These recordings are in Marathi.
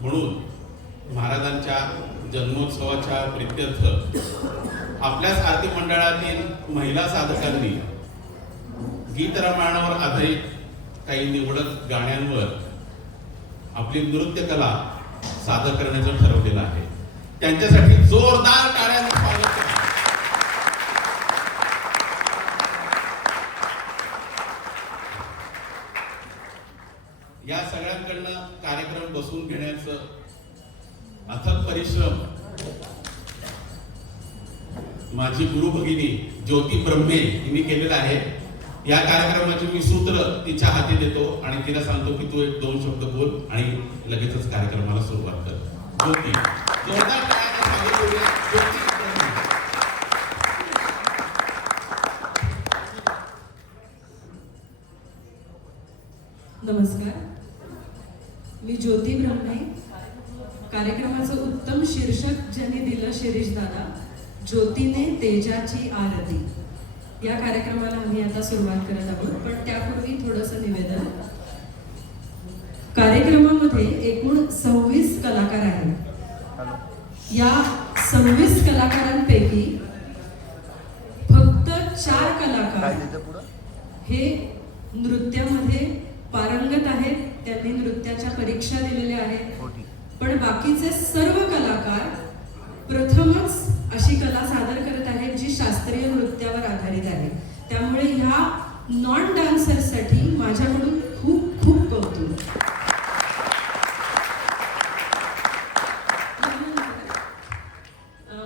म्हणून महाराजांच्या जन्मोत्सवाच्या प्रित्यर्थ आपल्याच आरती मंडळातील महिला साधकांनी गीत रामायणावर आधारित काही निवडक गाण्यांवर आपली नृत्यकला सादर करण्याचं ठरवलेलं आहे. त्यांच्यासाठी जोरदार टाळ्या ज्योती ब्रह्मे हिने केलेलं आहे. या कार्यक्रमाचे मी सूत्र तिच्या हाती देतो आणि तिला सांगतो की तू एक दोन शब्द बोल आणि लगेचच कार्यक्रमाला सुरुवात कर. ज्योती नमस्कार. मी ज्योती ब्रह्मे कार्यक्रमाचं उत्तम शीर्षक ज्यांनी दिलं शिरीष दादा ज्योतीने तेजाची आरती. या कार्यक्रमाला आम्ही आता सुरुवात करत आहोत पण त्यापूर्वी थोडंसं निवेदन. कार्यक्रमामध्ये एकूण सव्वीस कलाकार आहेत. या सव्वीस कलाकारांपैकी फक्त चार कलाकार हे नृत्यामध्ये पारंगत आहेत. त्यांनी नृत्याच्या परीक्षा दिलेल्या आहेत. पण बाकीचे सर्व कलाकार प्रथमच अशी कला सादर करत आहेत जी शास्त्रीय नृत्यावर आधारित आहे. त्यामुळे ह्या नॉन डान्सर्ससाठी माझ्याकडून खूप खूप कौतुक.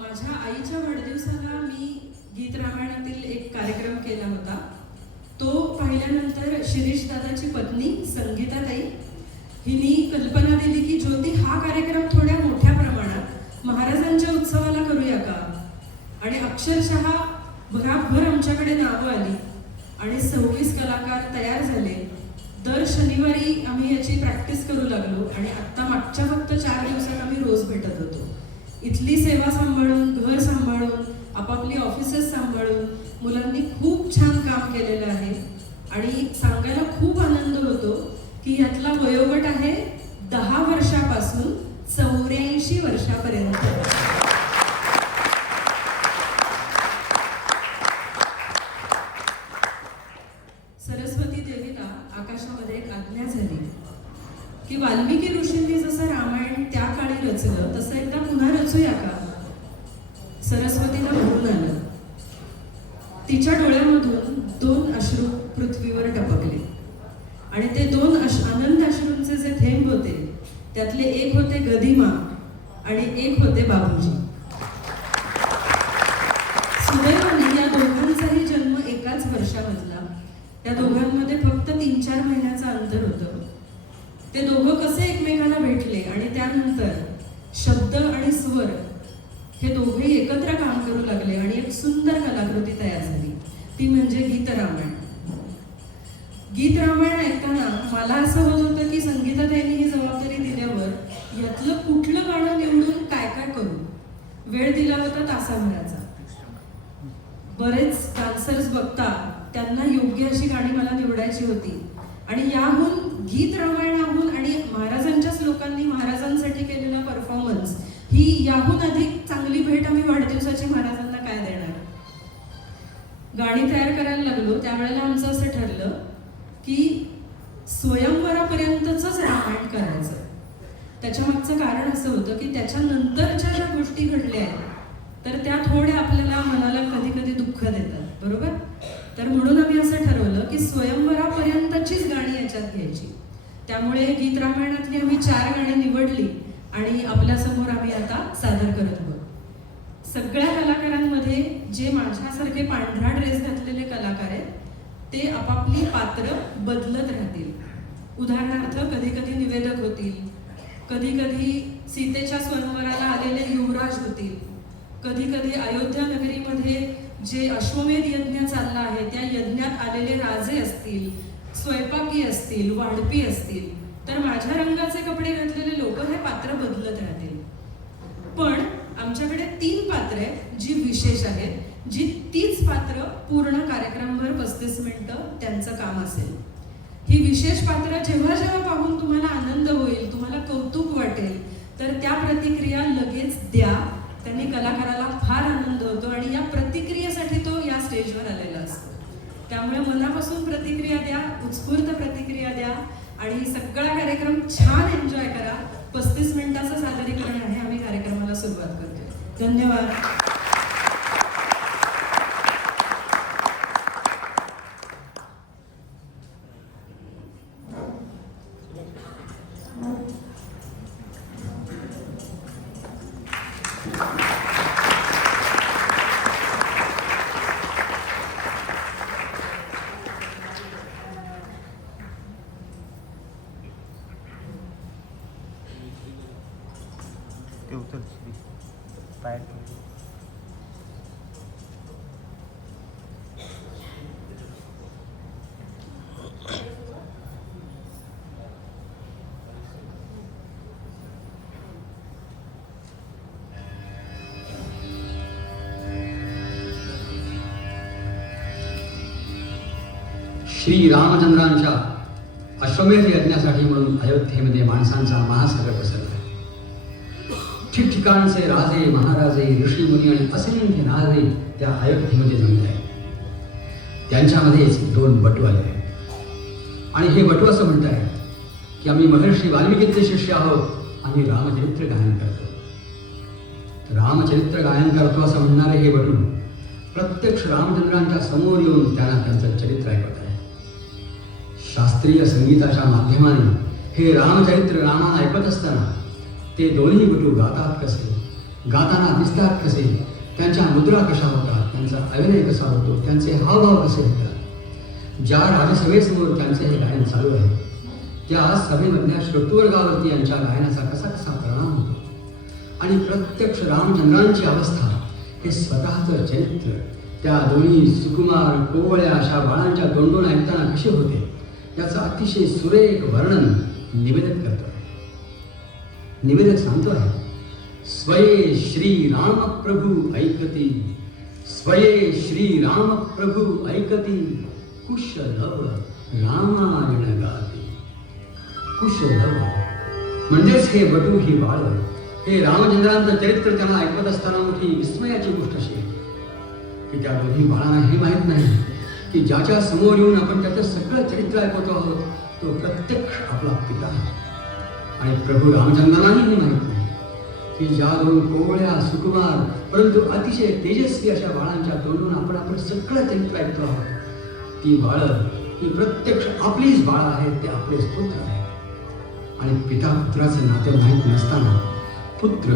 माझ्या आईच्या वाढदिवसाला मी गीत रामायणातील एक कार्यक्रम केला होता. तो पाहिल्यानंतर शिरीष दादाची पत्नी संगीताताई हिनी कल्पना दिली की ज्योती हा कार्यक्रम थोड्या मोठ्या प्रमाणात. महाराजांच्या उत्सवाला करूया का? आणि अक्षरशः भराभर आमच्याकडे नावं आली आणि सव्वीस कलाकार तयार झाले. दर शनिवारी आम्ही याची प्रॅक्टिस करू लागलो आणि आत्ता मागच्या फक्त चार दिवसात आम्ही रोज भेटत होतो. इथली सेवा सांभाळून घर सांभाळून आपापली ऑफिसेस सांभाळून मुलांनी खूप छान काम केलेलं आहे. आणि सांगायला खूप आनंद होतो की यातला वयोगट आहे दहा वर्षापासून चौऱ्याऐंशी वर्षापर्यंत. रचलं तसं एकदा पुन्हा रचूया का? सरस्वतीला भरून आलं. तिच्या डोळ्यामधून दोन अश्रू पृथ्वीवर टपकले. आणि ते दोन अश आनंद अश्रूंचे जे थेंब होते त्यातले एक होते गदिमा आणि एक होते बाबूजी. सुदैवाने या दोघांचाही जन्म एकाच वर्षामधला. त्या दोघांमध्ये फक्त तीन चार महिन्याचं अंतर होतं. ते दोघं कसे एकमेकाला भेटले आणि त्यानंतर शब्द आणि स्वर हे दोघेही एकत्र काम करू लागले आणि एक सुंदर कलाकृती तयार झाली. ती म्हणजे गीत रामायण. गीत रामायण ऐकताना मला असं होत होतं की संगीताताईंनी ही जबाबदारी दिल्यावर यातलं कुठलं गाणं निवडून काय काय करू? वेळ दिला होता तासाभराचा. बरेच डान्सर्स बघता त्यांना योग्य अशी गाणी मला निवडायची होती. आणि याहून गीत रामायणाहून आणि महाराजांच्याच लोकांनी महाराज याहून अधिक चांगली भेट आम्ही वाढदिवसाची महाराजांना काय देणार? गाणी तयार करायला लागलो त्यावेळेला आमचं असं ठरलं की स्वयंवरापर्यंतच रामायण करायचं. त्याच्या मागचं कारण असं होतं की त्याच्यानंतरच्या ज्या गोष्टी घडल्या आहेत तर त्या थोड्या आपल्याला मनाला कधी कधी दुःख देतात बरोबर? तर म्हणून आम्ही असं ठरवलं की स्वयंवरापर्यंतचीच गाणी याच्यात घ्यायची. त्यामुळे गीत रामायणातली आम्ही चार गाणी निवडली. आणि आपल्यासमोर आम्ही आता सादर करत आहोत. सगळ्या कलाकारांमध्ये जे माझ्यासारखे पांढरा ड्रेस घातलेले कलाकार आहेत ते आपापली पात्र बदलत राहतील. उदाहरणार्थ कधी कधी निवेदक होतील कधी कधी सीतेच्या स्वयंवराला आलेले युवराज होतील कधी कधी अयोध्या नगरीमध्ये जे अश्वमेध यज्ञ चालला आहे त्या यज्ञात आलेले राजे असतील स्वयंपाकी असतील वाढपी असतील तर माझ्या रंगाचे कपडे घातलेले लोक हे पात्र बदलत राहतील. पण आमच्याकडे तीन पात्र आहेत जी विशेष आहेत जी तीच पात्र पूर्ण कार्यक्रमभर पस्तीस मिनिटं त्यांचं काम असेल. ही विशेष पात्र जेव्हा जेव्हा श्री रामचंद्रांच्या अश्वमेध यज्ञासाठी म्हणून अयोध्येमध्ये माणसांचा महासागर पसरला ठिकठिकाणचे राजे महाराजे ऋषीमुनी आणि असंख्य राजे त्या अयोध्येमध्ये जमले आहेत. त्यांच्यामध्येच दोन बटू आले आहेत. आणि हे बटू असं म्हणत आहे की आम्ही महर्षी वाल्मिकीचे शिष्य आहोत आम्ही रामचरित्र गायन करतो. रामचरित्र गायन करतो असं म्हणणारे हे बटू प्रत्यक्ष रामचंद्रांच्या समोर येऊन त्यांना त्यांचं चरित्र ऐकत आहे शास्त्रीय संगीताच्या माध्यमाने हे रामचरित्र रामाला ऐकत असताना ते दोन्ही गुटू गातात कसे गाताना दिसतात कसे त्यांच्या मुद्रा कशा होतात त्यांचा अभिनय कसा होतो त्यांचे हावभाव कसे होतात? ज्या राजसभेसमोर त्यांचे हे गायन चालू आहे त्या सभेमधल्या श्रोतृवर्गावरती यांच्या गायनाचा कसा कसा परिणाम होतो? आणि प्रत्यक्ष रामचंद्रांची अवस्था हे स्वतःचं चरित्र त्या दोन्ही सुकुमार कोवळ्या अशा बाळांच्या तोंडून ऐकताना कसे होते? याचं अतिशय सुरेख वर्णन निवेदक करतो. निवेदक सांगतो आहे स्वये श्री राम प्रभू ऐकती स्वये श्री राम प्रभू ऐकती कुशलव रामायण गाते. कुशलव म्हणजेच हे बटू ही बाळ हे रामचंद्रांचं चरित्र त्यांना ऐकत असताना मोठी विस्मयाची गोष्ट अशी की त्या दोन्ही बाळांना हे माहीत नाही. की ज्याच्या समोर येऊन आपण त्याचं सगळं चरित्र ऐकतो आहोत तो प्रत्यक्ष आपला पिता आहे. आणि प्रभू रामचंद्रांनाही हे माहीत नाही. की ज्या दोन कोवळ्या सुकुमार परंतु अतिशय तेजस्वी अशा बाळांच्या तोंडून आपण आपण सगळं चरित्र ऐकतो आहोत. ती बाळं ही प्रत्यक्ष आपलीच बाळं आहेत ते आपलेच पुत्र आहे आणि पिता पुत्राचं नातं माहीत नसताना पुत्र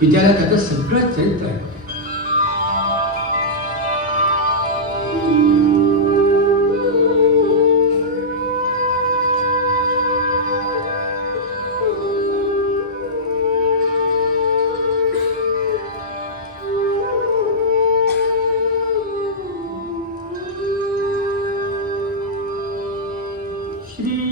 पित्याला त्याचं सगळं चरित्र ऐकतो. श्री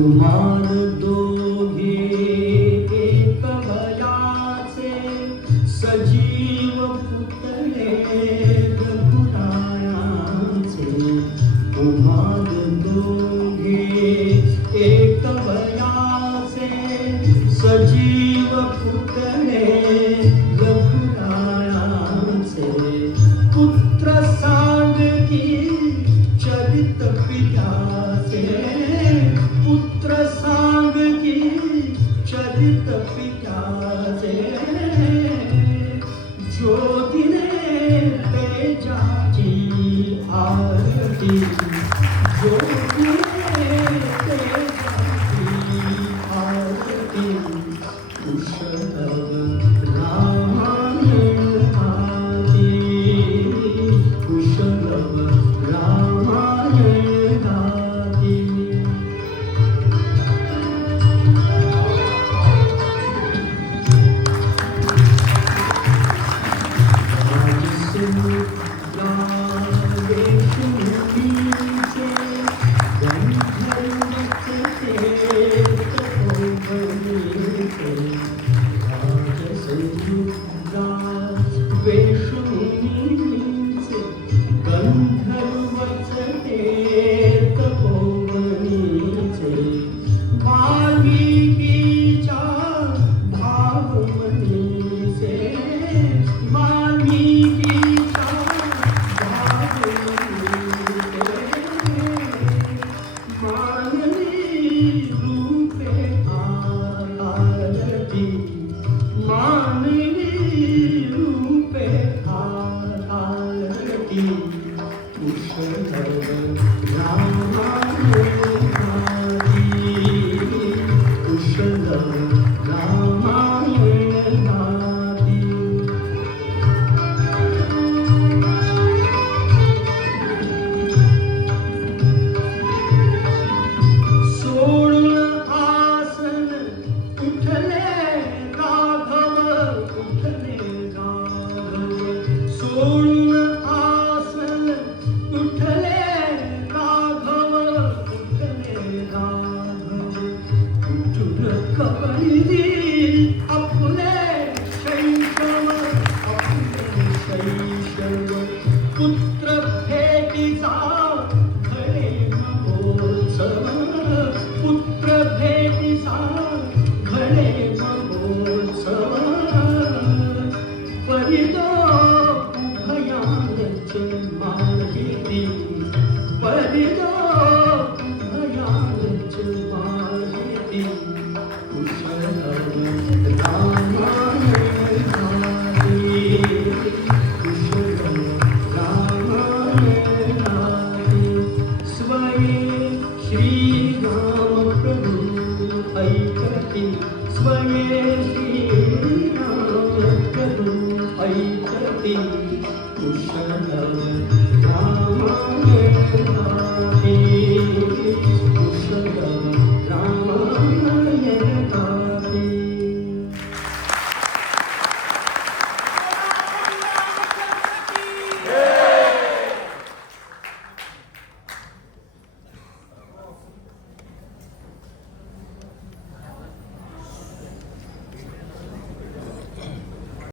तुम्हार दोघे एक भयाचे सजीव पुतळे रघुरायाचे तुम्हार दोघे एक भयाचे सजीव पुतळे रघुरायाचे पुत्र सांगती चरित पिताचे